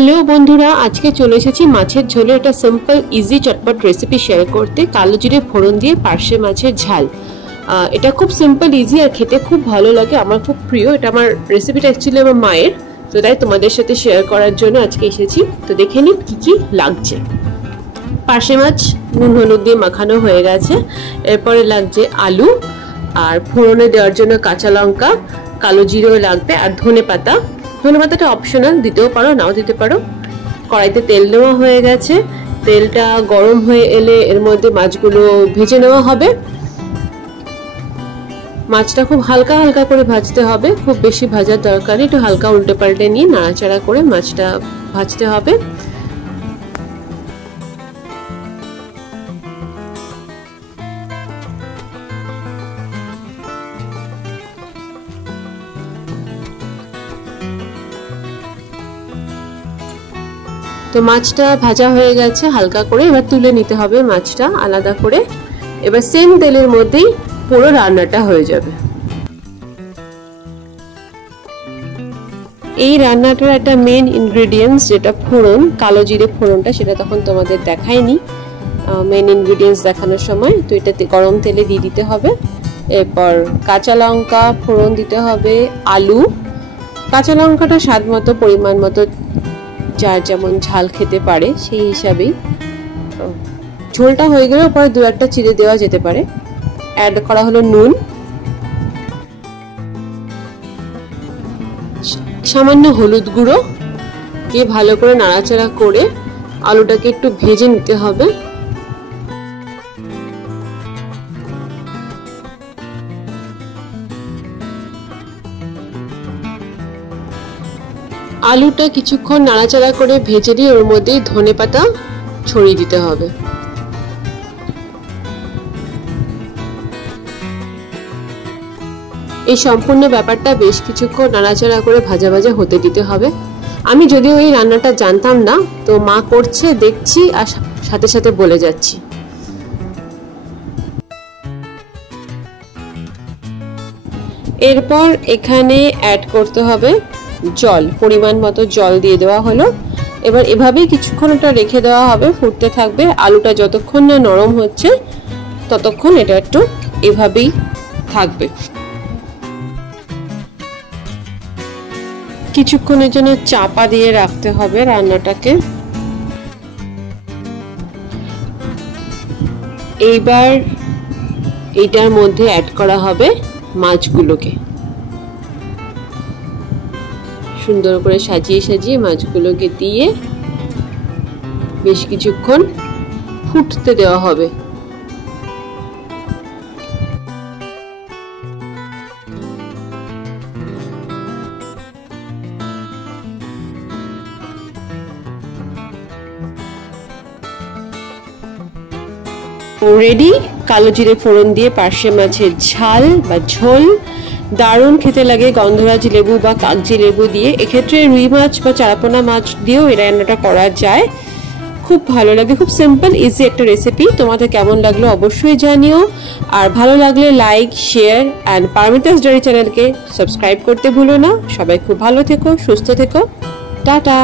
Hello বন্ধুরা, আজকে চলে এসেছি মাছের ঝোলে একটা সিম্পল ইজি চটপট রেসিপি শেয়ার করতে। কালো জিরে ফোড়ন দিয়ে পার্শে মাছের ঝাল। এটা খুব সিম্পল ইজি আর খেতে খুব ভালো লাগে, আমার খুব প্রিয়। এটা আমার রেসিপিটা অ্যাকচুয়ালি আমার মায়ের, তো তাই তোমাদের সাথে শেয়ার করার জন্য আজকে এসেছি। তো দেখে নিই কি কি লাগছে। পার্শে মাছ নুন হলুদ দিয়ে মাখানো হয়ে গেছে। এরপরে লাগছে আলু, আর ফোড়নে দেওয়ার জন্য কাঁচা লঙ্কা, কালো জিরেও লাগবে, আর ধনে পাতা। ধনে পাতাটা অপশনাল, দিতেও পারো নাও দিতে পারো। কড়াইতে তেল দেওয়া হয়ে গেছে। তেলটা গরম হয়ে এলে এর মধ্যে মাছগুলো ভেজে নেওয়া হবে। মাছটা খুব হালকা হালকা করে ভাজতে হবে, খুব বেশি ভাজার দরকার নেই। একটু হালকা উল্টে পাল্টে নিয়ে নাড়াচাড়া করে মাছটা ভাজতে হবে। তো মাছটা ভাজা হয়ে গেছে হালকা করে, এবার তুলে নিতে হবে মাছটা আলাদা করে। এবার সেম তেলের মধ্যেই পুরো রান্নাটা হয়ে যাবে। এই রান্নাটার একটা মেন ইনগ্রেডিয়েন্টস যেটা ফোড়ন, কালো জিরে ফোড়নটা, সেটা তখন তোমাদের দেখাইনি মেন ইনগ্রেডিয়েন্টস দেখানোর সময়। তো এটাতে গরম তেলে দিয়ে দিতে হবে। এরপর কাঁচা লঙ্কা ফোড়ন দিতে হবে, আলু, কাঁচা লঙ্কাটা স্বাদ মতো পরিমাণ মতো, যার যেমন ঝাল খেতে পারে সেই হিসাবেই। ঝোলটা হয়ে গেলে পরে দু একটা চিড়ে দেওয়া যেতে পারে। অ্যাড করা হলো নুন, সামান্য হলুদ গুঁড়ো, দিয়ে ভালো করে নাড়াচাড়া করে আলুটাকে একটু ভেজে নিতে হবে। আলুটা কিছুক্ষণ নাড়াচাড়া করে ভেজে দিয়ে ওর মধ্যে ধনে পাতা ছড়িয়ে দিতে হবে। এই সম্পূর্ণ ব্যাপারটা বেশ কিছুক্ষণ নাড়াচাড়া করে ভাজা ভাজা হতে দিতে হবে। আমি যদিও এই রান্নাটা জানতাম না, তো মা করছে দেখছি আর সাথে সাথে বলে যাচ্ছি। এরপর এখানে অ্যাড করতে হবে জল, পরিমাণ মতো জল দিয়ে দেওয়া হলো। এবার এভাবেই কিছুক্ষণ এটা রেখে দেওয়া হবে, ফুটতে থাকবে। আলুটা যতক্ষণ না নরম হচ্ছে ততক্ষণ এটা একটু এভাবেই থাকবে। কিছুক্ষণের জন্য চাপা দিয়ে রাখতে হবে রান্নাটাকে। এইবার এইটার মধ্যে অ্যাড করা হবে মাছগুলোকে। সুন্দর করে সাজিয়ে সাজিয়ে মাছগুলোকে দিয়ে বেশ কিছুক্ষণ ফুটতে দেওয়া হবে। রেডি কালো জিরে ফোড়ন দিয়ে পার্শে মাছের ঝাল বা ঝোল। দারুণ খেতে লাগে গন্ধরাজ লেবু বা কাগজি লেবু দিয়ে। এক্ষেত্রে রুই মাছ বা চারাপোনা মাছ দিয়েও এই রান্নাটা করা যায়, খুব ভালো লাগে। খুব সিম্পল ইজি একটা রেসিপি। তোমাদের কেমন লাগলো অবশ্যই জানিও, আর ভালো লাগলে like, share and Paromita's diary চ্যানেলকে সাবস্ক্রাইব করতে ভুলো না। সবাই খুব ভালো থেকো, সুস্থ থেকো, টাটা।